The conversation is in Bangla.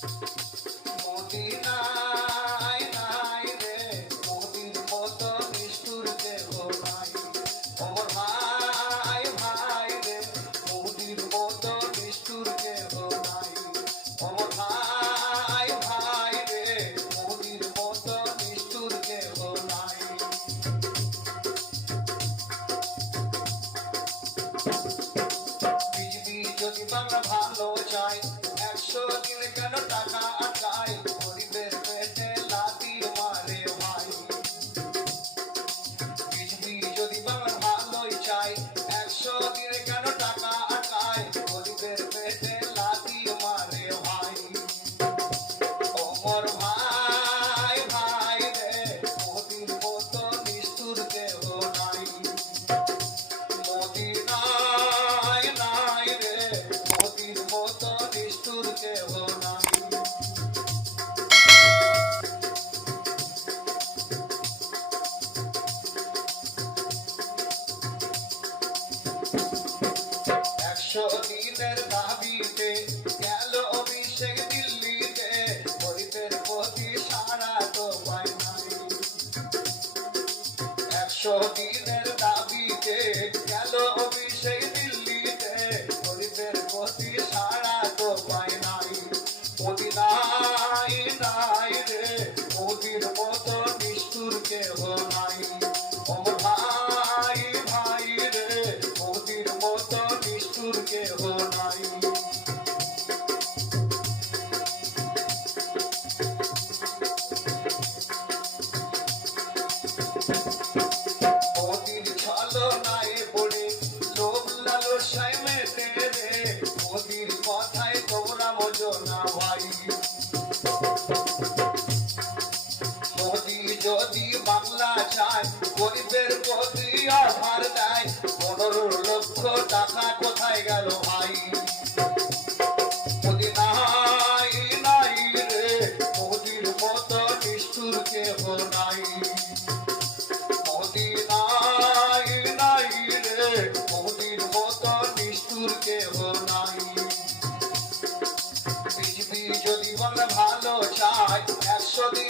মোদি নাই নাই রে, মোদির মতো নিষ্ঠুর কেহ নাই। ওমর ভাই ভাই রে, মোদির মতো নিষ্ঠুর কেহ নাই। ওমর ভাই ভাই রে, মোদির মতো নিষ্ঠুর কেহ নাই। বিজেপি যদি বাংলা ভালো চায়, 100 দিন কেন টাকা আটকায়, গরিবের পেটে লাথি মারে ভাই। বিজেপি যদি বাংলা ভালোই চায়, 100 দিন কেন টাকা আটকায়, গরিবের পেটে লাথি মারে ভাই। ওমর ভাই ভাই রে, মোদির মতো নিষ্ঠুর কেহ নাই। মোদি নাই নাই রে, মোদির মতো নিষ্ঠুর কেহ নাই। 100 দিনের দাবিতে গেল অভিষেক দিল্লিতে, গরিবের প্রতি সাড়া তো পায় নাই। 100 দিনের দাবিতে গেল অভিষেক দিল্লিতে, গরিবের প্রতি সাড়া তো পায় নাই। মোদি নাই নাই রে, মোদির মতো নিষ্ঠুর কেহ নাই। ওমর ভাই ভাই রে, মোদির মতো নিষ্ঠুর কেহ নাই। মোদির ছলনায় পড়ে লোভ লালসায় মেতে রে, মোদির কথায় তোমরা বোঝো না ভাই। মোদি যদি বাংলা চায়, গরিবের প্রতি আভার দেয়, 15 লক্ষ টাকা কোথায় গেল ভাই। মোদি নাই নাই রে, মোদির মতো নিষ্ঠুর কেহ নাই। মোদি নাই নাই রে, মোদির মতো নিষ্ঠুর কেহ নাই। বিজেপি যদি বাংলা ভালো চায়, 100 দিন